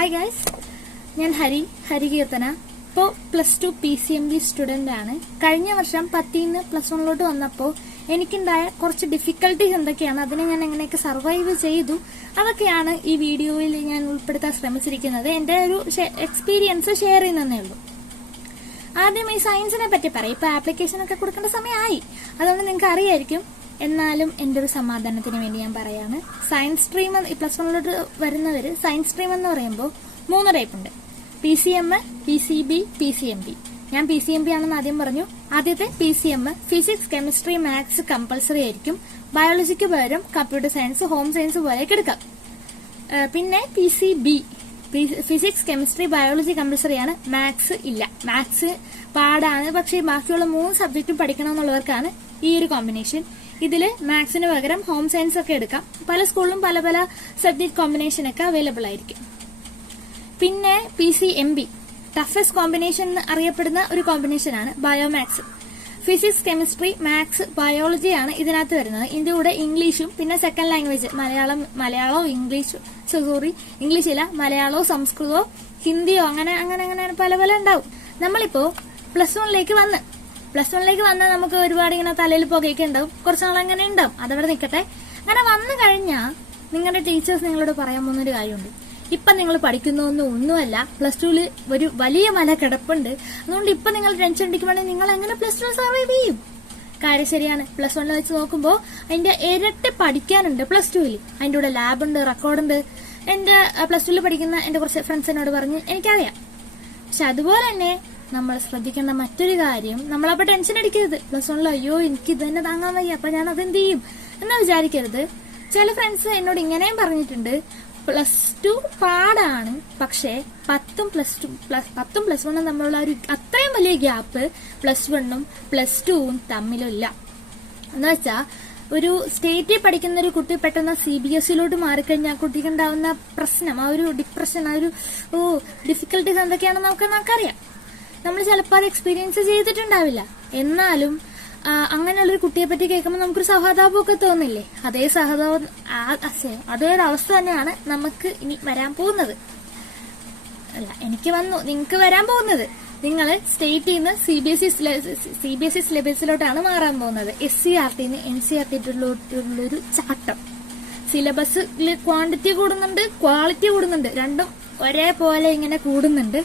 Hi guys, ഞാൻ ഹരികീർത്തന. ഇപ്പോൾ +2 PCMB student ആണ്. കഴിഞ്ഞ വർഷം 10ൽ നിന്ന് +1 വന്നപ്പോൾ എനിക്കുണ്ടായ കുറച്ച് ഡിഫിക്കൽട്ടീസ് എന്തൊക്കെയാണ്, അതിനെ ഞാൻ എങ്ങനെയൊക്കെ സർവൈവ് ചെയ്തു, അതൊക്കെയാണ് ഈ വീഡിയോയിൽ ഞാൻ ഉൾപ്പെടുത്താൻ ശ്രമിച്ചിരിക്കുന്നത്. എൻ്റെ ഒരു എക്സ്പീരിയൻസ് ഷെയർ ചെയ്യുന്നതേ ഉള്ളൂ. ആദ്യം ഈ സയൻസിനെ പറ്റി പറയാം. ഇപ്പൊ ആപ്ലിക്കേഷൻ ഒക്കെ കൊടുക്കേണ്ട സമയമായി, അതുകൊണ്ട് നിങ്ങൾക്ക് അറിയായിരിക്കും. എന്നാലും എൻ്റെ ഒരു സമാധാനത്തിന് വേണ്ടി ഞാൻ പറയാണ്. സയൻസ് സ്ട്രീം +1 വരുന്നവര് സയൻസ് സ്ട്രീം എന്ന് പറയുമ്പോൾ 3 ടൈപ്പ് ഉണ്ട്: PCM, PCB, PCMB. ഞാൻ PCMB ആണെന്ന് ആദ്യം പറഞ്ഞു. ആദ്യത്തെ PCM physics, chemistry, maths compulsory ആയിരിക്കും. ബയോളജിക്ക് പകരം കമ്പ്യൂട്ടർ സയൻസ്, ഹോം സയൻസ് പോലെയൊക്കെ എടുക്കാം. പിന്നെ PCB ഫിസിക്സ്, കെമിസ്ട്രി, ബയോളജി കമ്പൾസറിയാണ്. മാത്സ് ഇല്ല, മാത്സ് പാടാണ്. പക്ഷേ ബാക്കിയുള്ള 3 സബ്ജക്റ്റും പഠിക്കണമെന്നുള്ളവർക്കാണ് ഈ ഒരു കോമ്പിനേഷൻ. ഇതില് മാത്സിന് പകരം ഹോം സയൻസ് ഒക്കെ എടുക്കാം. പല സ്കൂളിലും പല പല സബ്ജക്ട് കോമ്പിനേഷൻ ഒക്കെ അവൈലബിൾ ആയിരിക്കും. പിന്നെ PCMB ടഫസ്റ്റ് കോമ്പിനേഷൻ അറിയപ്പെടുന്ന ഒരു കോമ്പിനേഷൻ ആണ് biomaths. Physics, chemistry, maths, biology ആണ് ഇതിനകത്ത് വരുന്നത്. ഇതിന്റെ കൂടെ ഇംഗ്ലീഷും പിന്നെ സെക്കൻഡ് ലാംഗ്വേജ് മലയാളമോ ഇംഗ്ലീഷില്ല, മലയാളമോ സംസ്കൃതമോ ഹിന്ദിയോ അങ്ങനെ അങ്ങനെ അങ്ങനെ പല പല ഉണ്ടാവും. നമ്മളിപ്പോ +1 വന്നാൽ നമുക്ക് ഒരുപാട് ഇങ്ങനെ തലയിൽ പുകയൊക്കെ ഉണ്ടാവും. കുറച്ച് നാൾ അങ്ങനെ ഉണ്ടാവും, അതവിടെ നിൽക്കട്ടെ. അങ്ങനെ വന്നു കഴിഞ്ഞാൽ നിങ്ങളുടെ ടീച്ചേഴ്സ് നിങ്ങളോട് പറയാൻ പോകുന്നൊരു കാര്യമുണ്ട്. ഇപ്പൊ നിങ്ങൾ ഒന്നുമല്ല, +2 ഒരു വലിയ മല കിടപ്പുണ്ട്. അതുകൊണ്ട് ഇപ്പൊ നിങ്ങൾ ടെൻഷൻ അടിക്കുവാണെങ്കിൽ നിങ്ങൾ എങ്ങനെ +2 സർവൈവ് ചെയ്യും? കാര്യം ശരിയാണ്. +1 വെച്ച് നോക്കുമ്പോൾ അതിന്റെ ഇരട്ടി പഠിക്കാനുണ്ട് +2. അതിന്റെ കൂടെ ലാബുണ്ട്, റെക്കോർഡുണ്ട്. എന്റെ +2 പഠിക്കുന്ന എന്റെ കുറച്ച് ഫ്രണ്ട്സിനോട് പറഞ്ഞ് എനിക്കറിയാം. പക്ഷെ അതുപോലെ തന്നെ നമ്മൾ ശ്രദ്ധിക്കേണ്ട മറ്റൊരു കാര്യം, നമ്മളപ്പോ ടെൻഷൻ അടിക്കരുത്. +1 അയ്യോ എനിക്ക് ഇത് തന്നെ താങ്ങാൻ വയ്യ, അപ്പൊ ഞാൻ അതെന്ത് ചെയ്യും എന്ന് വിചാരിക്കരുത്. ചില ഫ്രണ്ട്സ് എന്നോട് ഇങ്ങനെയും പറഞ്ഞിട്ടുണ്ട്, +2 പാടാണ്, പക്ഷെ 10ഉം +1 തമ്മിലുള്ള ഒരു അത്രയും വലിയ ഗ്യാപ്പ് +1ഉം +2ഉം തമ്മിലില്ല. എന്ന് വെച്ചാ ഒരു സ്റ്റേറ്റിൽ പഠിക്കുന്ന ഒരു കുട്ടി പെട്ടെന്ന് CBSE മാറിക്കഴിഞ്ഞാൽ കുട്ടിക്ക് ഉണ്ടാവുന്ന പ്രശ്നം, ആ ഒരു ഡിപ്രഷൻ, ആ ഒരു ഡിഫിക്കൽട്ടീസ് എന്തൊക്കെയാണെന്ന് നമുക്കറിയാം. നമ്മൾ ചിലപ്പോൾ അത് എക്സ്പീരിയൻസ് ചെയ്തിട്ടുണ്ടാവില്ല. എന്നാലും അങ്ങനെയുള്ളൊരു കുട്ടിയെ പറ്റി കേൾക്കുമ്പോൾ നമുക്കൊരു സഹതാപമൊക്കെ തോന്നില്ലേ? അതേ ഒരു അവസ്ഥ തന്നെയാണ് നമുക്ക് ഇനി വരാൻ പോകുന്നത്. അല്ല, എനിക്ക് വന്നു, നിങ്ങൾക്ക് വരാൻ പോകുന്നത്. നിങ്ങൾ സ്റ്റേറ്റിൽ നിന്ന് CBSE സിലബസിലോട്ടാണ് മാറാൻ പോകുന്നത്. SCERT NCERT ചാട്ടം. സിലബസിൽ ക്വാണ്ടിറ്റി കൂടുന്നുണ്ട്, ക്വാളിറ്റി കൂടുന്നുണ്ട്, രണ്ടും ഒരേപോലെ ഇങ്ങനെ കൂടുന്നുണ്ട്.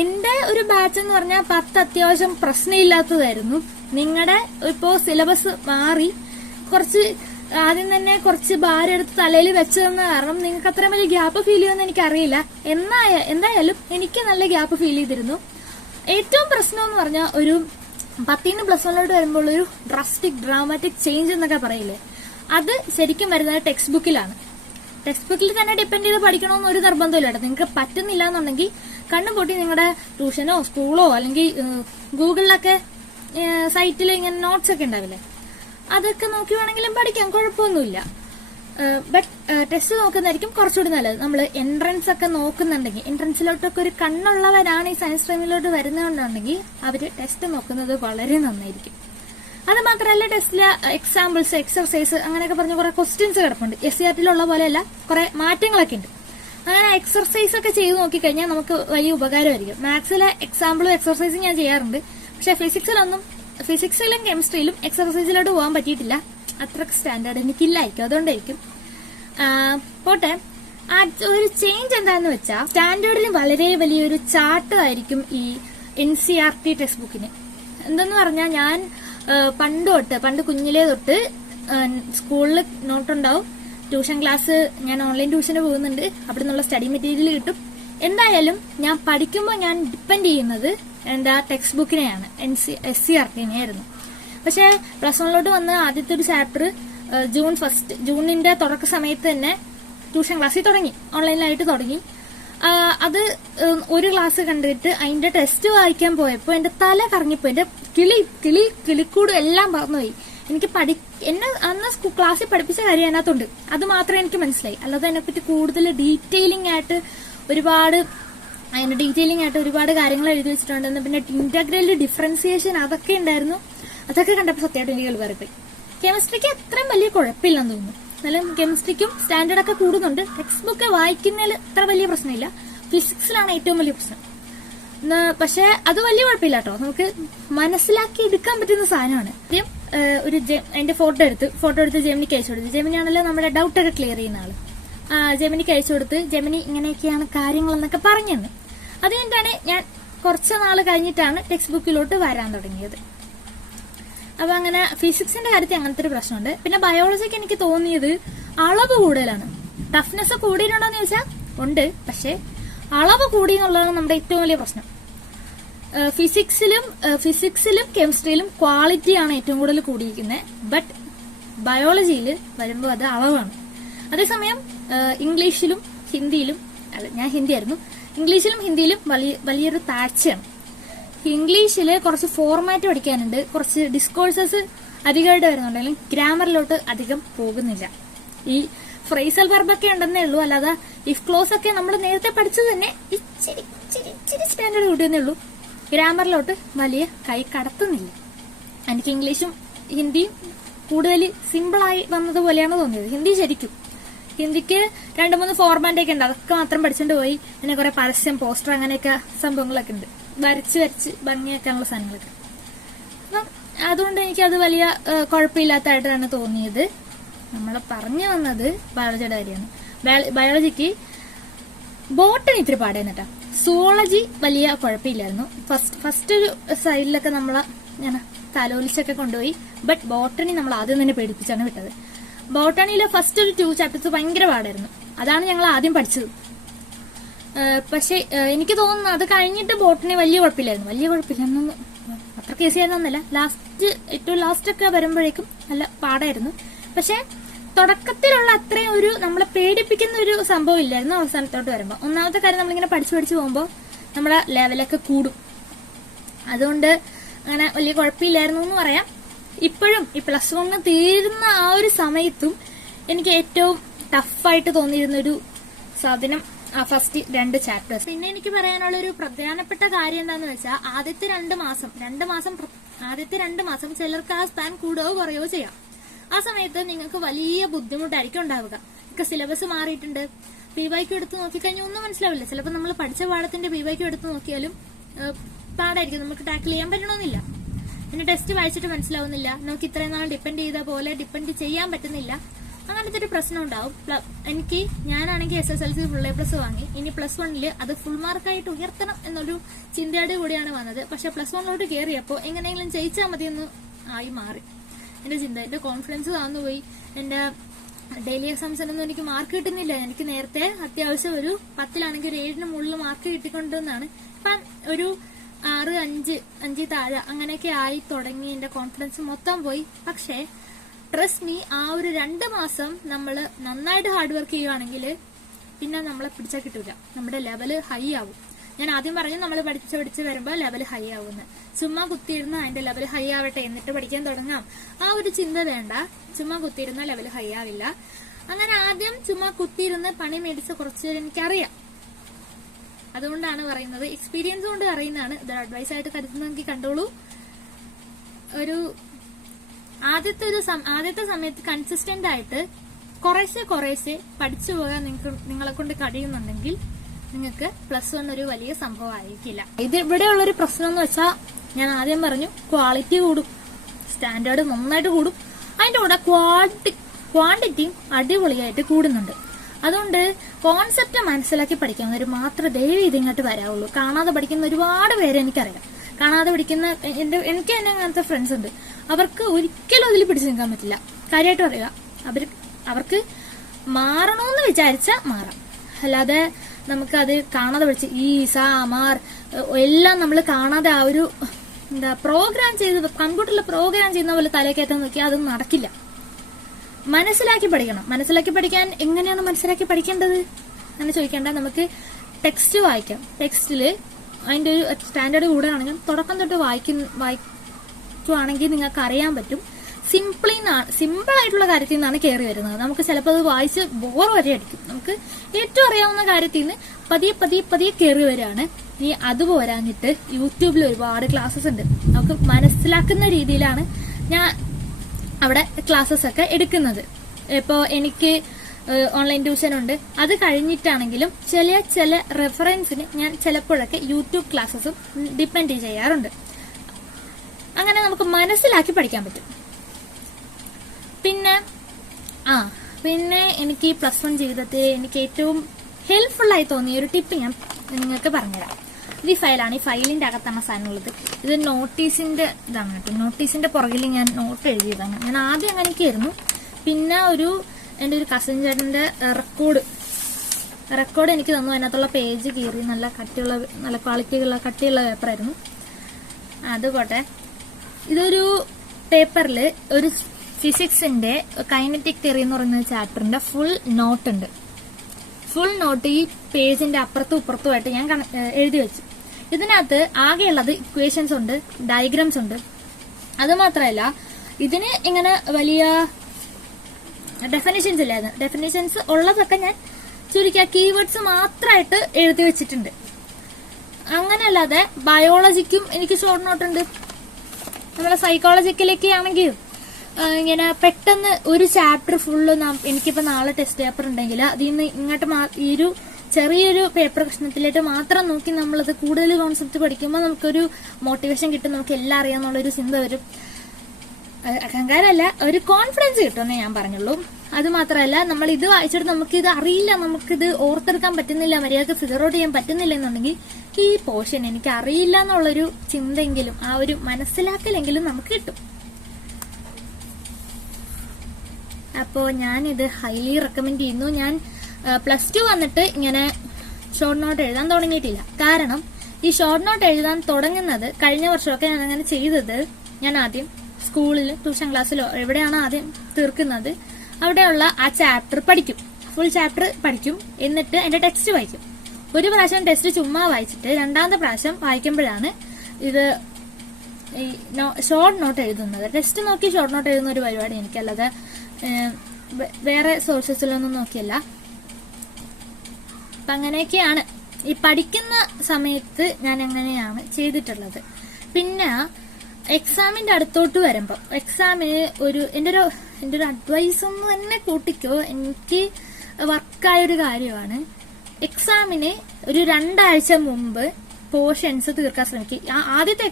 എന്റെ ഒരു ബാച്ച് എന്ന് പറഞ്ഞാൽ 10 അത്യാവശ്യം പ്രശ്നമില്ലാത്തതായിരുന്നു. നിങ്ങളുടെ ഇപ്പോ സിലബസ് മാറി കുറച്ച് ആദ്യം തന്നെ കുറച്ച് ഭാരം എടുത്ത് തലയിൽ വെച്ചതെന്ന കാരണം നിങ്ങൾക്ക് അത്ര വലിയ ഗ്യാപ്പ് ഫീൽ ചെയ്യുമെന്ന് എനിക്കറിയില്ല. എന്തായാലും എനിക്ക് നല്ല ഗ്യാപ്പ് ഫീൽ ചെയ്തിരുന്നു. ഏറ്റവും പ്രശ്നം എന്ന് പറഞ്ഞാൽ ഒരു 10ൽ നിന്ന് +1 വരുമ്പോൾ ഒരു ഡ്രാമാറ്റിക് ചേഞ്ച് എന്നൊക്കെ പറയില്ലേ, അത് ശരിക്കും വരുന്നത് ടെക്സ്റ്റ് ബുക്കിലാണ്. ടെക്സ്റ്റ് ബുക്കിൽ തന്നെ ഡിപ്പെൻഡ് ചെയ്ത് പഠിക്കണമെന്ന് ഒരു നിർബന്ധമില്ല. നിങ്ങൾക്ക് പറ്റുന്നില്ല എന്നുണ്ടെങ്കിൽ കണ്ണും പൊട്ടി നിങ്ങളുടെ ട്യൂഷനോ സ്കൂളോ അല്ലെങ്കിൽ ഗൂഗിളിലൊക്കെ സൈറ്റിൽ ഇങ്ങനെ നോട്ട്സ് ഒക്കെ ഉണ്ടാവില്ലേ, അതൊക്കെ നോക്കി വേണമെങ്കിലും പഠിക്കാം, കുഴപ്പമൊന്നുമില്ല. ബട്ട് ടെസ്റ്റ് നോക്കുന്നതായിരിക്കും കുറച്ചുകൂടി നല്ലത്. നമ്മൾ എൻട്രൻസ് ഒക്കെ നോക്കുന്നുണ്ടെങ്കിൽ, എൻട്രൻസിലോട്ടൊക്കെ ഒരു കണ്ണുള്ളവരാണ് ഈ സയൻസ് സ്ട്രീമിലോട്ട് വരുന്നതുകൊണ്ടുണ്ടെങ്കിൽ അവർ ടെസ്റ്റ് നോക്കുന്നത് വളരെ നന്നായിരിക്കും. അത് മാത്രമല്ല, ടെസ്റ്റിലെ എക്സാമ്പിൾസ്, എക്സർസൈസ് അങ്ങനെയൊക്കെ പറഞ്ഞ കുറെ ക്വസ്റ്റ്യൻസ് കിടപ്പുണ്ട്. SCERT പോലെയല്ല, കുറെ മാറ്റങ്ങളൊക്കെ ഉണ്ട്. അങ്ങനെ എക്സർസൈസ് ഒക്കെ ചെയ്ത് നോക്കിക്കഴിഞ്ഞാൽ നമുക്ക് വലിയ ഉപകാരമായിരിക്കും. മാത്സിലെ എക്സാമ്പിളും എക്സർസൈസും ഞാൻ ചെയ്യാറുണ്ട്. പക്ഷെ ഫിസിക്സിലും കെമിസ്ട്രിയിലും എക്സർസൈസിലോട്ട് പോകാൻ പറ്റിയിട്ടില്ല. അത്രക്ക് സ്റ്റാൻഡേർഡ് എനിക്കില്ലായിരിക്കും, അതുകൊണ്ടായിരിക്കും. പോട്ടെ, ഒരു ചേഞ്ച് എന്താന്ന് വെച്ചാൽ സ്റ്റാൻഡേർഡിൽ വളരെ വലിയൊരു ചാട്ടമായിരിക്കും ഈ NCERT ടെക്സ്റ്റ് ബുക്കിന്. എന്തെന്ന് പറഞ്ഞാൽ ഞാൻ പണ്ട് കുഞ്ഞിലേ തൊട്ട് സ്കൂളിൽ നോട്ടുണ്ടാവും, ട്യൂഷൻ ക്ലാസ്, ഞാൻ ഓൺലൈൻ ട്യൂഷന് പോകുന്നുണ്ട്, അവിടെ നിന്നുള്ള സ്റ്റഡി മെറ്റീരിയൽ കിട്ടും. എന്തായാലും ഞാൻ പഠിക്കുമ്പോൾ ഞാൻ ഡിപ്പെൻഡ് ചെയ്യുന്നത് എന്താ ടെക്സ്റ്റ് ബുക്കിനെയാണ്, SCERT-നെയായിരുന്നു. പക്ഷെ +1 വന്ന് ആദ്യത്തെ ഒരു ചാപ്റ്റർ ജൂണിന്റെ തുടക്ക സമയത്ത് തന്നെ ട്യൂഷൻ ക്ലാസ്സിൽ തുടങ്ങി, ഓൺലൈനിലായിട്ട് തുടങ്ങി. അത് ഒരു ക്ലാസ് കണ്ടിട്ട് അതിന്റെ ടെസ്റ്റ് വായിക്കാൻ പോയപ്പോ എന്റെ തല കറങ്ങിപ്പോ, എന്റെ കിളിക്കൂടും എല്ലാം പറന്നുപോയി. എനിക്ക് എന്നെ അന്ന് ക്ലാസ്സിൽ പഠിപ്പിച്ച കാര്യം അതിനകത്തുണ്ട്, അത് മാത്രമേ എനിക്ക് മനസ്സിലായി. അല്ലാതെ അതിനെപ്പറ്റി കൂടുതൽ ഡീറ്റെയിലിംഗ് ആയിട്ട് ഒരുപാട് കാര്യങ്ങൾ എഴുതി വെച്ചിട്ടുണ്ടെന്ന്. പിന്നെ ഇന്റഗ്രൽ, ഡിഫറൻസിയേഷൻ അതൊക്കെ ഉണ്ടായിരുന്നു. അതൊക്കെ കണ്ടപ്പോൾ സത്യമായിട്ട് എനിക്ക് കളിപ്പാറിപ്പോയി. കെമിസ്ട്രിക്ക് അത്രയും വലിയ കുഴപ്പമില്ലെന്ന് തോന്നുന്നു. എന്നാലും കെമിസ്ട്രിക്കും സ്റ്റാൻഡേർഡ് ഒക്കെ കൂടുന്നുണ്ട്. ടെക്സ്റ്റ് ബുക്ക് വായിക്കുന്നതിൽ അത്ര വലിയ പ്രശ്നമില്ല. ഫിസിക്സിലാണ് ഏറ്റവും വലിയ പ്രശ്നം. പക്ഷെ അത് വലിയ കുഴപ്പമില്ല കേട്ടോ, നമുക്ക് മനസ്സിലാക്കി എടുക്കാൻ പറ്റുന്ന സാധനമാണ്. ആദ്യം ഒരു അതിന്റെ ഫോട്ടോ എടുത്ത് ജെമിനിക്ക് അയച്ചു കൊടുത്തു. ജെമിനി ആണല്ലോ നമ്മുടെ ഡൗട്ടൊക്കെ ക്ലിയർ ചെയ്യുന്ന ആള്. ജെമിനിക്ക് അയച്ചു കൊടുത്ത് ജെമിനി ഇങ്ങനെയൊക്കെയാണ് കാര്യങ്ങൾ എന്നൊക്കെ പറഞ്ഞെന്ന്. അത് കഴിഞ്ഞിട്ടാണ് ഞാൻ കുറച്ച് നാള് കഴിഞ്ഞിട്ടാണ് ടെക്സ്റ്റ് ബുക്കിലോട്ട് വരാൻ തുടങ്ങിയത്. അപ്പൊ അങ്ങനെ ഫിസിക്സിന്റെ കാര്യത്തിൽ അങ്ങനത്തെ ഒരു പ്രശ്നമുണ്ട്. പിന്നെ ബയോളജിക്ക് എനിക്ക് തോന്നിയത് അളവ് കൂടുതലാണ്. ടഫ്നെസ് കൂടിയിട്ടുണ്ടോന്ന് ചോദിച്ചാൽ ഉണ്ട്, പക്ഷെ അളവ് കൂടി എന്നുള്ളതാണ് നമ്മുടെ ഏറ്റവും വലിയ പ്രശ്നം. ഫിസിക്സിലും കെമിസ്ട്രിയിലും ക്വാളിറ്റിയാണ് ഏറ്റവും കൂടുതൽ കൂടിയിരിക്കുന്നത്. ബട്ട് ബയോളജിയിൽ വരുമ്പോൾ അത് അളവാണ്. അതേസമയം ഇംഗ്ലീഷിലും ഹിന്ദിയിലും, ഞാൻ ഹിന്ദി ആയിരുന്നു, ഇംഗ്ലീഷിലും ഹിന്ദിയിലും വലിയൊരു താഴ്ചയാണ്. ഇംഗ്ലീഷില് കുറച്ച് ഫോർമാറ്റ് പഠിക്കാനുണ്ട്, കുറച്ച് ഡിസ്കോഴ്സസ് അധികമായിട്ട് വരുന്നുണ്ടെങ്കിലും ഗ്രാമറിലോട്ട് അധികം പോകുന്നില്ല. ഈ ഫ്രേസൽ വെർബൊക്കെ ഉണ്ടെന്നേ ഉള്ളൂ, അല്ലാതെ ഇഫ് ക്ലോസ് ഒക്കെ നമ്മൾ നേരത്തെ പഠിച്ചത് തന്നെ ഇച്ചിരി സ്റ്റാൻഡേർഡ് കൂട്ടിയെന്നേ ഉള്ളൂ. ഗ്രാമറിലോട്ട് വലിയ കൈ കടത്തുന്നില്ല. എനിക്ക് ഇംഗ്ലീഷും ഹിന്ദിയും കൂടുതൽ സിമ്പിളായി വന്നതുപോലെയാണ് തോന്നിയത്. ഹിന്ദി ശരിക്കും, ഹിന്ദിക്ക് 2-3 ഫോർമാറ്റ് ഒക്കെ ഉണ്ട്, അതൊക്കെ മാത്രം പഠിച്ചുകൊണ്ട് പോയി. പിന്നെ കുറെ പരസ്യം, പോസ്റ്റർ, അങ്ങനെയൊക്കെ സംഭവങ്ങളൊക്കെ ഉണ്ട്, വരച്ച് ഭംഗിയാക്കാനുള്ള സാധനങ്ങളൊക്കെ. അപ്പം അതുകൊണ്ട് എനിക്കത് വലിയ കുഴപ്പമില്ലാത്തതായിട്ടാണ് തോന്നിയത്. നമ്മൾ പറഞ്ഞു വന്നത് ബയോളജിയുടെ കാര്യമാണ്. ബയോളജിക്ക് ബോട്ടണി ഇത്തിരി പാടായിരുന്നു കേട്ടോ. സുവോളജി വലിയ കുഴപ്പമില്ലായിരുന്നു. ഫസ്റ്റ് ഒരു സൈഡിലൊക്കെ നമ്മളെ ഞാൻ തലോലിച്ചൊക്കെ കൊണ്ടുപോയി. ബട്ട് ബോട്ടണി നമ്മൾ ആദ്യം തന്നെ പേടിപ്പിച്ചാണ് വിട്ടത്. ബോട്ടണിയിലെ ഫസ്റ്റ് ഒരു 2 ചാപ്റ്റേഴ്സ് ഭയങ്കര പാടായിരുന്നു. അതാണ് ഞങ്ങൾ ആദ്യം പഠിച്ചത്. പക്ഷെ എനിക്ക് തോന്നുന്നു അത് കഴിഞ്ഞിട്ട് ബോട്ടണി വലിയ കുഴപ്പമില്ലായിരുന്നു. അത്ര കേസ് ചെയ്യാനൊന്നുമല്ല, ഏറ്റവും ലാസ്റ്റ് ഒക്കെ വരുമ്പോഴേക്കും നല്ല പാടായിരുന്നു. പക്ഷെ തുടക്കത്തിലുള്ള അത്രയും ഒരു നമ്മളെ പേടിപ്പിക്കുന്ന ഒരു സംഭവം ഇല്ലായിരുന്നു അവസാനത്തോട്ട് വരുമ്പോൾ. ഒന്നാമത്തെ കാര്യം, നമ്മളിങ്ങനെ പഠിച്ചു പോകുമ്പോൾ നമ്മളെ ലെവലൊക്കെ കൂടും. അതുകൊണ്ട് അങ്ങനെ വലിയ കുഴപ്പമില്ലായിരുന്നു എന്ന് പറയാം. ഇപ്പോഴും ഈ +1 തീരുന്ന ആ ഒരു സമയത്തും എനിക്ക് ഏറ്റവും ടഫായിട്ട് തോന്നിയിരുന്ന ഒരു സാധനം ഫസ്റ്റ് 2 ചാപ്റ്റേഴ്സ്. പിന്നെ എനിക്ക് പറയാനുള്ള ഒരു പ്രധാനപ്പെട്ട കാര്യം എന്താന്ന് വെച്ചാൽ, ആദ്യത്തെ 2 മാസം ചിലർക്ക് ആ സ്പാൻ കൂടുകയോ കുറയോ ചെയ്യാം. ആ സമയത്ത് നിങ്ങൾക്ക് വലിയ ബുദ്ധിമുട്ടായിരിക്കും ഉണ്ടാവുക. ഒക്കെ സിലബസ് മാറിയിട്ടുണ്ട്. PYQ എടുത്ത് നോക്കിക്കഴിഞ്ഞാൽ ഒന്നും മനസ്സിലാവില്ല. ചിലപ്പോൾ നമ്മൾ പഠിച്ച പാഠത്തിന്റെ PYQ എടുത്ത് നോക്കിയാലും പാടായിരിക്കും, നമുക്ക് ടാക്കിൾ ചെയ്യാൻ പറ്റണമെന്നില്ല. പിന്നെ ടെസ്റ്റ് വായിച്ചിട്ട് മനസ്സിലാവുന്നില്ല, നമുക്ക് ഇത്രയും നാൾ ഡിപ്പെൻഡ് ചെയ്ത പോലെ ഡിപ്പെൻഡ് ചെയ്യാൻ പറ്റുന്നില്ല. അങ്ങനത്തെ ഒരു പ്രശ്നം ഉണ്ടാവും. ഞാനാണെങ്കിൽ SSLC ഫുൾ A+ വാങ്ങി. ഇനി +1 അത് ഫുൾ മാർക്കായിട്ട് ഉയർത്തണം എന്നൊരു ചിന്തയോടെ കൂടിയാണ് വന്നത്. പക്ഷെ +1 കയറിയപ്പോൾ എങ്ങനെയെങ്കിലും ജയിച്ചാൽ മതിയെന്ന് ആയി മാറി എന്റെ ചിന്ത. എന്റെ കോൺഫിഡൻസ് താന്നുപോയി. എന്റെ ഡെയിലി എക്സാംസിനൊന്നും എനിക്ക് മാർക്ക് കിട്ടുന്നില്ല. എനിക്ക് നേരത്തെ അത്യാവശ്യം ഒരു 10ലാണെങ്കിൽ ഒരു 7ന് മുകളിൽ മാർക്ക് കിട്ടിക്കൊണ്ടിരുന്നതാണ്. ഇപ്പം ഒരു 6, 5 താഴെ അങ്ങനെയൊക്കെ ആയി തുടങ്ങി. എന്റെ കോൺഫിഡൻസ് മൊത്തം പോയി. പക്ഷേ ട്രസ്റ്റ് മീ, ആ ഒരു 2 മാസം നമ്മൾ നന്നായിട്ട് ഹാർഡ് വർക്ക് ചെയ്യുവാണെങ്കിൽ പിന്നെ നമ്മളെ പിടിച്ചാൽ കിട്ടൂല. നമ്മുടെ ലെവല് ഹൈ ആവും. ഞാൻ ആദ്യം പറഞ്ഞു നമ്മൾ പഠിച്ച് വരുമ്പോൾ ലെവൽ ഹൈ ആവുമെന്ന്. ചുമ്മാ കുത്തിയിരുന്ന അതിന്റെ ലെവൽ ഹൈ ആവട്ടെ എന്നിട്ട് പഠിക്കാൻ തുടങ്ങാം, ആ ഒരു ചിന്ത വേണ്ട. ചുമ്മാ കുത്തിയിരുന്ന ലെവൽ ഹൈ ആവില്ല. അങ്ങനെ ആദ്യം ചുമ്മാ കുത്തിയിരുന്ന് പണി മേടിച്ച കുറച്ച് എനിക്കറിയാം. അതുകൊണ്ടാണ് പറയുന്നത്, എക്സ്പീരിയൻസ് കൊണ്ട് അറിയുന്നതാണ്. ഇത് അഡ്വൈസ് ആയിട്ട് കരുതുന്നെങ്കിൽ കണ്ടോളൂ. ഒരു ആദ്യത്തെ സമയത്ത് കൺസിസ്റ്റന്റ് ആയിട്ട് കുറേശ്ശെ പഠിച്ചു പോകാൻ നിങ്ങളെ കൊണ്ട് കഴിയുന്നുണ്ടെങ്കിൽ നിങ്ങൾക്ക് +1 ഒരു വലിയ സംഭവം ആയിരിക്കില്ല. ഇത് ഇവിടെയുള്ളൊരു പ്രശ്നം എന്ന് വെച്ചാൽ, ഞാൻ ആദ്യം പറഞ്ഞു ക്വാളിറ്റി കൂടും, സ്റ്റാൻഡേർഡ് നന്നായിട്ട് കൂടും, അതിന്റെ കൂടെ ക്വാണ്ടിറ്റിയും അടിപൊളിയായിട്ട് കൂടുന്നുണ്ട്. അതുകൊണ്ട് കോൺസെപ്റ്റ് മനസ്സിലാക്കി പഠിക്കുന്നവർ മാത്രമേ ദയവ് ഇതിങ്ങോട്ട് വരാവുള്ളൂ. കാണാതെ പഠിക്കുന്ന ഒരുപാട് പേരെ എനിക്കറിയാം. കാണാതെ പഠിക്കുന്ന എനിക്ക് തന്നെ അങ്ങനത്തെ ഫ്രണ്ട്സ് ഉണ്ട്. അവർക്ക് ഒരിക്കലും അതിൽ പിടിച്ചു നിൽക്കാൻ പറ്റില്ല. കാര്യമായിട്ട് പറയുക, അവർക്ക് മാറണമെന്ന് വിചാരിച്ചാൽ മാറാം. അല്ലാതെ നമുക്കത് കാണാതെ പഠിച്ച് ഈ സാമാർ എല്ലാം നമ്മൾ കാണാതെ ആ ഒരു പ്രോഗ്രാം ചെയ്ത് കമ്പ്യൂട്ടറിൽ പ്രോഗ്രാം ചെയ്യുന്ന പോലെ തലക്കയറ്റാൻ നോക്കിയാൽ അതൊന്നും നടക്കില്ല. മനസ്സിലാക്കി പഠിക്കണം. മനസ്സിലാക്കി പഠിക്കാൻ എങ്ങനെയാണ് മനസ്സിലാക്കി പഠിക്കേണ്ടത് എന്ന് ചോദിക്കേണ്ട. നമുക്ക് ടെക്സ്റ്റ് വായിക്കാം. ടെക്സ്റ്റില് അതിന്റെ ഒരു സ്റ്റാൻഡേർഡ് കൂടുകയാണെങ്കിൽ തുടക്കം തൊട്ട് വായിക്കുവാണെങ്കിൽ നിങ്ങൾക്ക് അറിയാൻ പറ്റും. സിമ്പിൾ ആയിട്ടുള്ള കാര്യത്തിൽ നിന്നാണ് കയറി വരുന്നത്. നമുക്ക് ചിലപ്പോൾ അത് വായിച്ച് ബോർ വരെ അടിക്കും. നമുക്ക് ഏറ്റവും അറിയാവുന്ന കാര്യത്തിൽ നിന്ന് പതിയെ കയറി വരികയാണ്. ഇനി അത് പോരാഞ്ഞിട്ട് യൂട്യൂബിൽ ഒരുപാട് ക്ലാസ്സസ് ഉണ്ട്. നമുക്ക് മനസ്സിലാക്കുന്ന രീതിയിലാണ് ഞാൻ അവിടെ ക്ലാസ്സസ് ഒക്കെ എടുക്കുന്നത്. ഇപ്പോൾ എനിക്ക് ഓൺലൈൻ ട്യൂഷൻ ഉണ്ട്. അത് കഴിഞ്ഞിട്ടാണെങ്കിലും ചില റെഫറൻസിന് ഞാൻ ചിലപ്പോഴൊക്കെ യൂട്യൂബ് ക്ലാസ്സസും ഡിപ്പെൻഡ് ചെയ്യാറുണ്ട്. അങ്ങനെ നമുക്ക് മനസ്സിലാക്കി പഠിക്കാൻ പറ്റും. പിന്നെ എനിക്ക് +1 ജീവിതത്തിൽ എനിക്ക് ഏറ്റവും ഹെൽപ്ഫുള്ളായി തോന്നിയ ഒരു ടിപ്പ് ഞാൻ നിങ്ങൾക്ക് പറഞ്ഞുതരാം. ഇത് ഈ ഫയലാണ്. ഈ ഫയലിന്റെ അകത്താണ് സാധനമുള്ളത്. ഇത് നോട്ടീസിന്റെ ഇതാണ് കേട്ടോ. നോട്ടീസിന്റെ പുറകിൽ ഞാൻ നോട്ട് എഴുതിയതാണ്. ഞാൻ ആദ്യം അങ്ങനെയൊക്കെയായിരുന്നു. പിന്നെ എന്റെ ഒരു കസിൻ ചേട്ടന്റെ റെക്കോർഡ് എനിക്ക് തന്നു. അതിനകത്തുള്ള പേജ് കീറി നല്ല ക്വാളിറ്റിയുള്ള കട്ടിയുള്ള പേപ്പറായിരുന്നു. അതുപോട്ടെ, ഇതൊരു പേപ്പറിൽ ഒരു ഫിസിക്സിന്റെ കൈനറ്റിക് തിയറി എന്ന് പറയുന്ന ചാപ്റ്ററിന്റെ ഫുൾ നോട്ട് ഉണ്ട്. ഫുൾ നോട്ട് ഈ പേജിന്റെ അപ്പുറത്തും ഇപ്പുറത്തുമായിട്ട് ഞാൻ എഴുതി വെച്ചു. ഇതിനകത്ത് ആകെയുള്ളത് ഇക്വേഷൻസ് ഉണ്ട്, ഡയഗ്രാംസ് ഉണ്ട്. അത് മാത്രമല്ല ഇതിന് ഇങ്ങനെ വലിയ ഡെഫിനിഷൻസ് ഇല്ലായിരുന്നു. ഡെഫിനിഷൻസ് ഉള്ളതൊക്കെ ഞാൻ ചുരുക്കിയ കീവേഡ്സ് മാത്രമായിട്ട് എഴുതി വെച്ചിട്ടുണ്ട്. അങ്ങനെയല്ലാതെ ബയോളജിക്കും എനിക്ക് ഷോർട്ട് നോട്ട് ഉണ്ട്. നമ്മളെ സൈക്കോളജിക്കലേക്ക് ആണെങ്കിൽ ഇങ്ങനെ പെട്ടെന്ന് ഒരു ചാപ്റ്റർ ഫുള്ള് എനിക്കിപ്പോ നാളെ ടെസ്റ്റ് പേപ്പർ ഉണ്ടെങ്കിൽ അതിൽ നിന്ന് ഇങ്ങോട്ട് ഈ ഒരു ചെറിയൊരു പേപ്പർ കഷ്ണത്തിലേക്ക് മാത്രം നോക്കി നമ്മളത് കൂടുതൽ കോൺസെപ്റ്റ് പഠിക്കുമ്പോൾ നമുക്കൊരു മോട്ടിവേഷൻ കിട്ടും. നമുക്ക് എല്ലാം അറിയാന്നുള്ളൊരു ചിന്ത വരും. അഹങ്കാരമല്ല, ഒരു കോൺഫിഡൻസ് കിട്ടുമെന്നേ ഞാൻ പറഞ്ഞുള്ളൂ. അത് മാത്രമല്ല, നമ്മൾ ഇത് വായിച്ചിട്ട് നമുക്കിത് അറിയില്ല, നമുക്കിത് ഓർത്തെടുക്കാൻ പറ്റുന്നില്ല, മര്യാദക്ക് ഫിഗർ ഔട്ട് ചെയ്യാൻ പറ്റുന്നില്ല എന്നുണ്ടെങ്കിൽ ഈ പോർഷൻ എനിക്ക് അറിയില്ല എന്നുള്ളൊരു ചിന്തയെങ്കിലും ആ ഒരു മനസ്സിലാക്കലെങ്കിലും നമുക്ക് കിട്ടും. അപ്പോ ഞാനിത് ഹൈലി റെക്കമെൻഡ് ചെയ്യുന്നു. ഞാൻ +2 വന്നിട്ട് ഇങ്ങനെ ഷോർട്ട് നോട്ട് എഴുതാൻ തുടങ്ങിയിട്ടില്ല. കാരണം ഈ ഷോർട്ട് നോട്ട് എഴുതാൻ തുടങ്ങുന്നത് കഴിഞ്ഞ വർഷമൊക്കെ ഞാൻ അങ്ങനെ ചെയ്തത്, ഞാൻ ആദ്യം സ്കൂളിൽ ട്യൂഷൻ ക്ലാസ്സിലോ എവിടെയാണോ ആദ്യം തീർക്കുന്നത് അവിടെയുള്ള ആ ചാപ്റ്റർ പഠിക്കും, ഫുൾ ചാപ്റ്റർ പഠിക്കും. എന്നിട്ട് എന്റെ ടെക്സ്റ്റ് വായിക്കും. ഒരു പ്രാവശ്യം ടെക്സ്റ്റ് ചുമ്മാ വായിച്ചിട്ട് രണ്ടാമത്തെ പ്രാവശ്യം വായിക്കുമ്പോഴാണ് ഇത് ഈ ഷോർട്ട് നോട്ട് എഴുതുന്നത്. ടെക്സ്റ്റ് നോക്കി ഷോർട്ട് നോട്ട് എഴുതുന്ന ഒരു പരിപാടി എനിക്കല്ലാതെ വേറെ സോഴ്സസിലൊന്നും നോക്കിയല്ല. അപ്പൊ അങ്ങനെയൊക്കെയാണ് ഈ പഠിക്കുന്ന സമയത്ത് ഞാൻ അങ്ങനെയാണ് ചെയ്തിട്ടുള്ളത്. പിന്നെ എക്സാമിന്റെ അടുത്തോട്ട് വരുമ്പോ എക്സാമിന് എന്റെ ഒരു അഡ്വൈസ് ഒന്ന് തന്നെ കൂട്ടിക്കോ, എനിക്ക് വർക്കായൊരു കാര്യമാണ്. എക്സാമിന് ഒരു 2 ആഴ്ച മുമ്പ് പോർഷൻസ് തീർക്കാൻ ശ്രമിക്കുക. ആദ്യത്തെ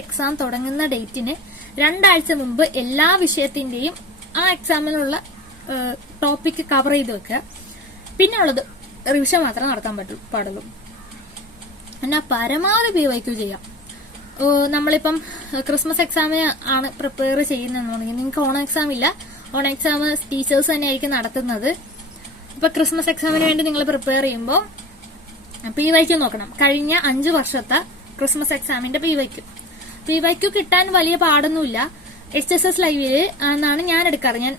എക്സാം തുടങ്ങുന്ന ഡേറ്റിന് 2 ആഴ്ച മുമ്പ് എല്ലാ വിഷയത്തിന്റെയും ആ എക്സാമിനുള്ള ടോപ്പിക് കവർ ചെയ്ത് വെക്കുക. പിന്നെ ഉള്ളത് റിവിഷൻ മാത്രം നടത്താൻ പാടുള്ളൂ. എന്നാൽ പരമാവധി PYQ ചെയ്യാം. നമ്മളിപ്പം ക്രിസ്മസ് എക്സാമിന് ആണ് പ്രിപ്പയർ ചെയ്യുന്നതെന്നുണ്ടെങ്കിൽ നിങ്ങൾക്ക് ഓണം എക്സാം ഇല്ല, ഓണം എക്സാം ടീച്ചേഴ്സ് തന്നെ ആയിരിക്കും നടത്തുന്നത്. ഇപ്പൊ ക്രിസ്മസ് എക്സാമിന് വേണ്ടി നിങ്ങൾ പ്രിപ്പയർ ചെയ്യുമ്പോൾ PYQ നോക്കണം. കഴിഞ്ഞ 5 വർഷത്തെ ക്രിസ്മസ് എക്സാമിന്റെ PYQ കിട്ടാൻ വലിയ പാടൊന്നുമില്ല. HSS ലൈവില് എന്നാണ് ഞാൻ എടുക്കാറ്. ഞാൻ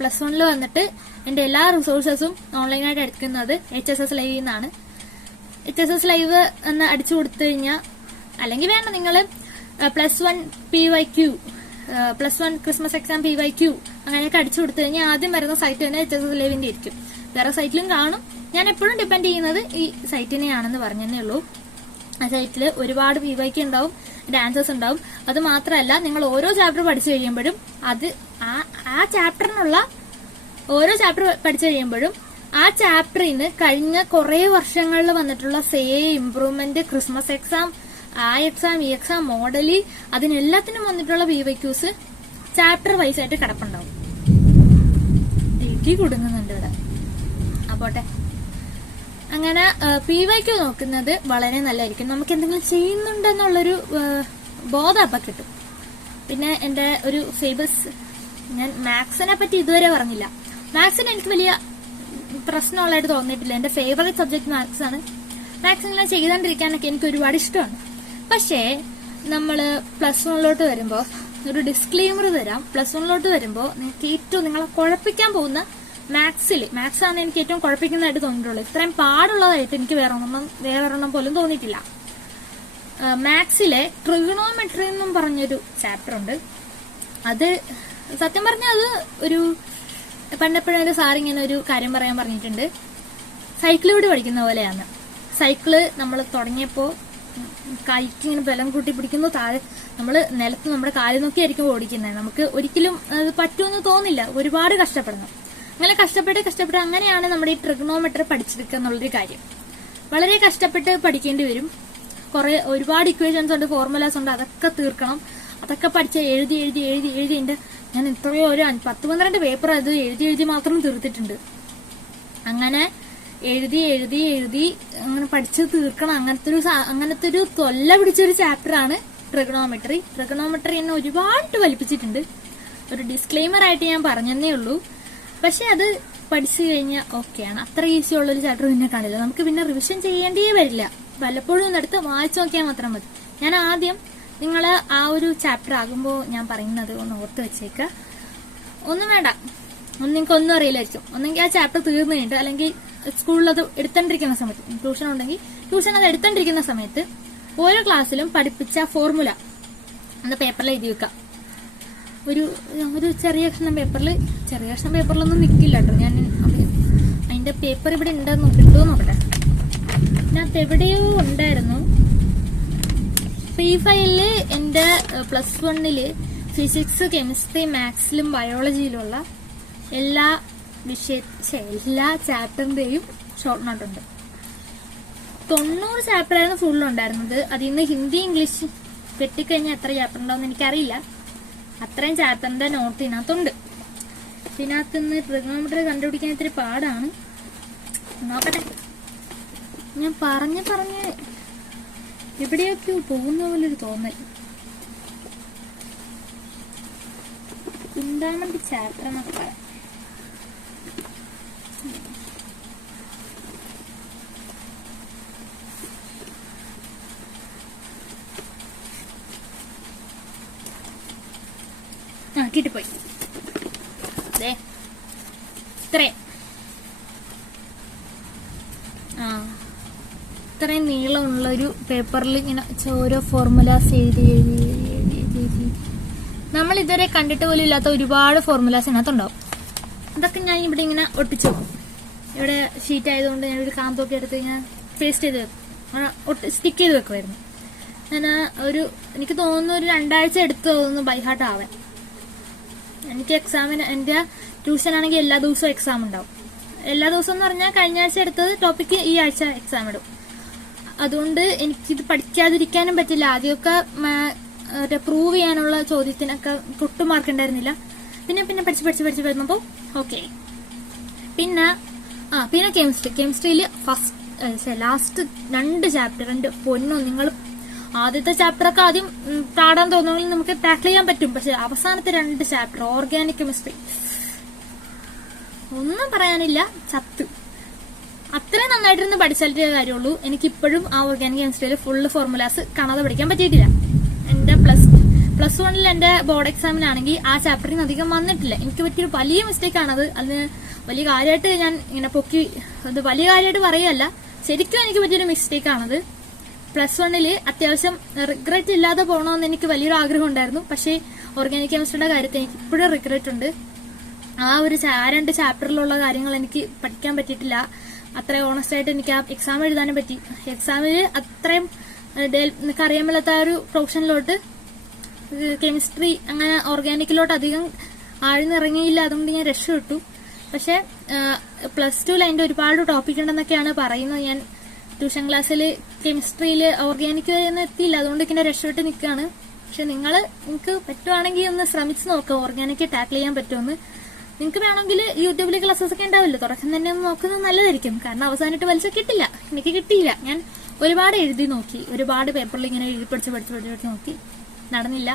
+1 വന്നിട്ട് എന്റെ എല്ലാ റിസോഴ്സസും ഓൺലൈനായിട്ട് എടുക്കുന്നത് HSS ലൈവിൽ നിന്നാണ്. HSS ലൈവ് എന്ന് അടിച്ചു കൊടുത്തു കഴിഞ്ഞാൽ, അല്ലെങ്കിൽ വേണ്ട നിങ്ങൾ +1 PYQ, +1 ക്രിസ്മസ് എക്സാം PYQ അങ്ങനെയൊക്കെ അടിച്ചു കൊടുത്തു കഴിഞ്ഞാൽ ആദ്യം വരുന്ന സൈറ്റ് തന്നെ HSS ലൈവിന്റെ ആയിരിക്കും. വേറെ സൈറ്റിലും കാണും. ഞാൻ എപ്പോഴും ഡിപ്പെൻഡ് ചെയ്യുന്നത് ഈ സൈറ്റിനെയാണെന്ന് പറഞ്ഞതേ ഉള്ളൂ. ആ സൈറ്റിൽ ഒരുപാട് PYQ ഉണ്ടാവും, ആൻസേഴ്സ് ഉണ്ടാവും. അത് മാത്രമല്ല, നിങ്ങൾ ഓരോ ചാപ്റ്റർ പഠിച്ചു കഴിയുമ്പോഴും ആ ചാപ്റ്ററിനുള്ള ഓരോ ചാപ്റ്റർ പഠിച്ചു കഴിയുമ്പോഴും ആ ചാപ്റ്ററിന് കഴിഞ്ഞ കുറെ വർഷങ്ങളിൽ വന്നിട്ടുള്ള ഇംപ്രൂവ്മെന്റ്, ക്രിസ്മസ് എക്സാം, ആ എക്സാം, ഈ എക്സാം, മോഡല്, അതിനെല്ലാത്തിനും വന്നിട്ടുള്ള PYQs ചാപ്റ്റർ വൈസ് ആയിട്ട് കിടപ്പുണ്ടാവും. കുടുങ്ങുന്നുണ്ട് ഇവിടെ. അപ്പോട്ടെ, അങ്ങനെ PYQ നോക്കുന്നത് വളരെ നല്ലതായിരിക്കും. നമുക്ക് എന്തെങ്കിലും ചെയ്യുന്നുണ്ടെന്നുള്ളൊരു ബോധം അപ്പൊ കിട്ടും. പിന്നെ എന്റെ ഒരു സിലബസ്, ഞാൻ മാത്സിനെ പറ്റി ഇതുവരെ പറഞ്ഞില്ല. മാത്സിന് എനിക്ക് വലിയ പ്രശ്നമുള്ളതായിട്ട് തോന്നിയിട്ടില്ല. എന്റെ ഫേവറേറ്റ് സബ്ജക്ട് മാത്സ് ആണ്. മാത്സ് ഇങ്ങനെ ചെയ്തുകൊണ്ടിരിക്കാനൊക്കെ എനിക്ക് ഒരുപാട് ഇഷ്ടമാണ്. പക്ഷേ നമ്മള് +1 വരുമ്പോ ഒരു ഡിസ്ക്ലെയിമർ തരാം. +1 വരുമ്പോ നിങ്ങൾക്ക് ഏറ്റവും നിങ്ങളെ കുഴപ്പിക്കാൻ പോകുന്ന മാത്സ് ആണ് എനിക്ക് ഏറ്റവും കുഴപ്പിക്കുന്നതായിട്ട് തോന്നിയിട്ടുള്ളൂ. ഇത്രയും പാടുള്ളതായിട്ട് എനിക്ക് വേറൊരെണ്ണം പോലും തോന്നിയിട്ടില്ല. മാത്സിലെ ട്രിഗണോമെട്രി എന്നും പറഞ്ഞൊരു ചാപ്റ്റർ ഉണ്ട്. അത് സത്യം പറഞ്ഞാൽ അത് ഒരു പണ്ടെപ്പോഴൊരു സാറിങ്ങനെ ഒരു കാര്യം പറയാൻ പറഞ്ഞിട്ടുണ്ട്. സൈക്കിൾ കൂടി പഠിക്കുന്ന പോലെയാണ്. സൈക്കിള് നമ്മൾ തുടങ്ങിയപ്പോൾ കൈക്ക് ഇങ്ങനെ ബലം കൂട്ടി പിടിക്കുന്നു. താഴെ നമ്മൾ നിലത്ത് നമ്മുടെ കാലിൽ നോക്കിയായിരിക്കും ഓടിക്കുന്നത്. നമുക്ക് ഒരിക്കലും അത് പറ്റുമെന്ന് തോന്നില്ല. ഒരുപാട് കഷ്ടപ്പെടണം. അങ്ങനെ കഷ്ടപ്പെട്ട് അങ്ങനെയാണ് നമ്മുടെ ഈ ട്രിഗണോമെട്രി പഠിച്ചെടുക്കുക എന്നുള്ളൊരു കാര്യം. വളരെ കഷ്ടപ്പെട്ട് പഠിക്കേണ്ടി വരും. ഒരുപാട് ഇക്വേഷൻസ് ഉണ്ട്, ഫോർമുലാസ് ഉണ്ട്, അതൊക്കെ തീർക്കണം. അതൊക്കെ പഠിച്ച് എഴുതി ഞാൻ എത്രയോ ഒരു 10-12 പേപ്പർ അത് എഴുതി മാത്രം തീർത്തിട്ടുണ്ട്. അങ്ങനെ എഴുതി അങ്ങനെ പഠിച്ച് തീർക്കണം. അങ്ങനത്തെ ഒരു തൊല്ല പിടിച്ചൊരു ചാപ്റ്ററാണ് ട്രിഗണോമെട്രി. ട്രിഗണോമെട്രി എന്നെ ഒരുപാട് വലിപ്പിച്ചിട്ടുണ്ട്. ഒരു ഡിസ്ക്ലെയിമർ ആയിട്ട് ഞാൻ പറഞ്ഞതേ ഉള്ളൂ. പക്ഷെ അത് പഠിച്ചു കഴിഞ്ഞാൽ ഓക്കെയാണ്. അത്ര ഈസി ഉള്ളൊരു ചാപ്റ്റർ പിന്നെ കാണില്ല. നമുക്ക് പിന്നെ റിവിഷൻ ചെയ്യേണ്ടേ വരില്ല. വല്ലപ്പോഴും ഒന്നെടുത്ത് വായിച്ചു നോക്കിയാൽ മാത്രം മതി. ഞാൻ ആദ്യം നിങ്ങൾ ആ ഒരു ചാപ്റ്റർ ആകുമ്പോൾ ഞാൻ പറയുന്നത് ഒന്ന് ഓർത്ത് വെച്ചേക്കുക. ഒന്നും വേണ്ട, നിങ്ങൾക്ക് ഒന്നും അറിയില്ലായിരിക്കും. ഒന്നെങ്കിൽ ആ ചാപ്റ്റർ തീർന്നു കഴിഞ്ഞിട്ട്, അല്ലെങ്കിൽ സ്കൂളിൽ അത് എടുത്തോണ്ടിരിക്കുന്ന സമയത്ത്, ട്യൂഷൻ ഉണ്ടെങ്കിൽ ട്യൂഷൻ അത് എടുത്തോണ്ടിരിക്കുന്ന സമയത്ത് ഓരോ ക്ലാസ്സിലും പഠിപ്പിച്ച ഫോർമുല എന്ന പേപ്പറിൽ എഴുതി വെക്കാം. ഒരു ചെറിയ കഷ്ണം പേപ്പറിലൊന്നും നിൽക്കില്ല കേട്ടോ. ഞാൻ അതിന്റെ പേപ്പർ ഇവിടെ ഉണ്ടെന്ന് നോക്കട്ടെ. ഇതിനകത്ത് എവിടെയോ ഉണ്ടായിരുന്നു. ഈ ഫയലില് എന്റെ +1 ഫിസിക്സ്, കെമിസ്ട്രി, മാത്സിലും ബയോളജിയിലുള്ള എല്ലാ ചാപ്റ്ററിന്റെയും ഷോർട്ട് നോട്ട് ഉണ്ട്. 90 ചാപ്റ്ററായിരുന്നു ഫുള്ളുണ്ടായിരുന്നത്. അതിൽ നിന്ന് ഹിന്ദി, ഇംഗ്ലീഷ് വെട്ടിക്കഴിഞ്ഞാൽ എത്ര ചാപ്റ്റർ ഉണ്ടാവും എനിക്കറിയില്ല. അത്രയും ചാപ്റ്ററിന്റെ നോട്ട് ഇതിനകത്തുണ്ട്. ഇതിനകത്ത് നിന്ന് ട്രിഗണോമെട്രി കണ്ടുപിടിക്കാൻ ഇത്തിരി പാടാണ്. നോക്കട്ടെ, ഞാൻ പറഞ്ഞ് എവിടെയൊക്കെ പോകുന്ന പോലൊരു തോന്നൽ. ഫണ്ടമെന്റൽ ചാപ്റ്റർ എന്നൊക്കെ പറയാം. കിട്ടിപ്പോയി. ഇത്രയും നീളമുള്ളൊരു പേപ്പറിൽ ഇങ്ങനെ ഓരോ ഫോർമുലാസ് എഴുതി നമ്മൾ ഇതുവരെ കണ്ടിട്ട് പോലും ഇല്ലാത്ത ഒരുപാട് ഫോർമുലാസ് ഇതിനകത്തുണ്ടാവും. ഇതൊക്കെ ഞാൻ ഇവിടെ ഇങ്ങനെ ഒട്ടിച്ചു വെക്കും. ഇവിടെ ഷീറ്റ് ആയതുകൊണ്ട് ഞാൻ ഒരു കാന്തൊക്കെ എടുത്ത് ഞാൻ പേസ്റ്റ് ചെയ്ത് വെക്കും, സ്റ്റിക്ക് ചെയ്ത് വെക്കുമായിരുന്നു. ഞാൻ എനിക്ക് തോന്നുന്നു ഒരു 2 ആഴ്ച എടുത്ത് തോന്നുന്നു ബൈഹാർട്ട് ആവാൻ. എനിക്ക് എക്സാമിന് എന്റെ ട്യൂഷൻ ആണെങ്കിൽ എല്ലാ ദിവസവും എക്സാം ഉണ്ടാവും. എല്ലാ ദിവസവും എന്ന് പറഞ്ഞാൽ കഴിഞ്ഞ ആഴ്ച എടുത്തത് ടോപ്പിക്ക് ഈ ആഴ്ച എക്സാം ഇടും. അതുകൊണ്ട് എനിക്കിത് പഠിക്കാതിരിക്കാനും പറ്റില്ല. ആദ്യമൊക്കെ പ്രൂവ് ചെയ്യാനുള്ള ചോദ്യത്തിനൊക്കെ ഒട്ടും മാർക്ക് ഉണ്ടായിരുന്നില്ല. പിന്നെ പഠിച്ച് വരുമ്പോ ഓക്കെ. പിന്നെ കെമിസ്ട്രിയില് ലാസ്റ്റ് 2 ചാപ്റ്റർ എന്റെ പൊന്നോ, നിങ്ങൾ ആദ്യത്തെ ചാപ്റ്ററൊക്കെ ആദ്യം പാടാൻ തോന്നുമെങ്കിൽ നമുക്ക് ടാക്കിൾ ചെയ്യാൻ പറ്റും. പക്ഷെ അവസാനത്തെ 2 ചാപ്റ്റർ ഓർഗാനിക് കെമിസ്ട്രി ഒന്നും പറയാനില്ല, ചത്ത്. അത്രയും നന്നായിട്ടിരുന്ന് പഠിച്ചാലേ കാര്യമുള്ളൂ. എനിക്കിപ്പോഴും ആ ഓർഗാനിക് കെമിസ്ട്രിയിൽ ഫുള്ള് ഫോർമുലാസ് കാണാതെ പഠിക്കാൻ പറ്റിയിട്ടില്ല. എന്റെ +1 എന്റെ ബോർഡ് എക്സാമിനാണെങ്കിൽ ആ ചാപ്റ്ററിന് അധികം വന്നിട്ടില്ല. എനിക്ക് പറ്റിയൊരു വലിയ മിസ്റ്റേക്ക് ആണത്. അതിന് വലിയ കാര്യമായിട്ട് ഞാൻ ഇങ്ങനെ അത് വലിയ കാര്യമായിട്ട് പറയല്ല, ശരിക്കും എനിക്ക് പറ്റിയൊരു മിസ്റ്റേക്ക് ആണത്. +1 അത്യാവശ്യം റിഗ്രറ്റ് ഇല്ലാതെ പോകണമെന്ന് എനിക്ക് വലിയൊരു ആഗ്രഹം ഉണ്ടായിരുന്നു. പക്ഷേ ഓർഗാനിക് കെമിസ്ട്രിയുടെ കാര്യത്തിൽ എനിക്ക് ഇപ്പോഴും റിഗ്രറ്റ് ഉണ്ട്. ആ 2 ചാപ്റ്ററിലുള്ള കാര്യങ്ങൾ എനിക്ക് പഠിക്കാൻ പറ്റിയിട്ടില്ല. അത്രയും ഓണസ്റ്റ് ആയിട്ട് എനിക്ക് ആ എക്സാം എഴുതാനും പറ്റി. എക്സാമിൽ അത്രയും എനിക്ക് അറിയാൻ മേലാത്ത ഒരു പ്രൊഫഷനിലോട്ട് കെമിസ്ട്രി അങ്ങനെ ഓർഗാനിക്കിലോട്ട് അധികം ആഴ്ന്നിറങ്ങിയില്ല. അതുകൊണ്ട് ഞാൻ രക്ഷപ്പെട്ടു. പക്ഷെ +2 അതിന്റെ ഒരുപാട് ടോപ്പിക് ഉണ്ടെന്നൊക്കെയാണ് പറയുന്നത്. ഞാൻ ട്യൂഷൻ ക്ലാസ്സിൽ കെമിസ്ട്രിയിൽ ഓർഗാനിക് വരെ ഒന്നും എത്തിയില്ല. അതുകൊണ്ട് ഇങ്ങനെ രക്ഷപ്പെട്ട് നിൽക്കുകയാണ്. പക്ഷെ നിങ്ങൾക്ക് പറ്റുവാണെങ്കിൽ ഒന്ന് ശ്രമിച്ചു നോക്കുക ഓർഗാനിക് ടാക്കിൾ ചെയ്യാൻ പറ്റുമെന്ന്. നിങ്ങൾക്ക് വേണമെങ്കിൽ യൂട്യൂബിലെ ക്ലാസ്സസ് ഒക്കെ ഉണ്ടാവില്ല, തുടക്കം തന്നെ ഒന്ന് നോക്കുന്നത് നല്ലതായിരിക്കും. കാരണം അവസാനമായിട്ട് വലിച്ച കിട്ടില്ല, എനിക്ക് കിട്ടിയില്ല. ഞാൻ ഒരുപാട് എഴുതി നോക്കി, ഒരുപാട് പേപ്പറിൽ ഇങ്ങനെ എഴുതി പഠിച്ച് നോക്കി, നടന്നില്ല.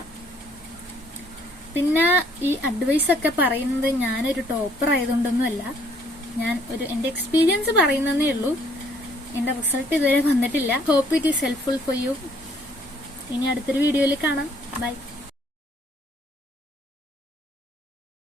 പിന്നെ ഈ അഡ്വൈസ് ഒക്കെ പറയുന്നത് ഞാനൊരു ടോപ്പർ ആയതുകൊണ്ടൊന്നുമല്ല, ഞാൻ എന്റെ എക്സ്പീരിയൻസ് പറയുന്നതേ ഉള്ളൂ. എന്റെ റിസൾട്ട് ഇതുവരെ വന്നിട്ടില്ല. Hope it is helpful for you. ഇനി അടുത്തൊരു വീഡിയോയിൽ കാണാം. ബൈ.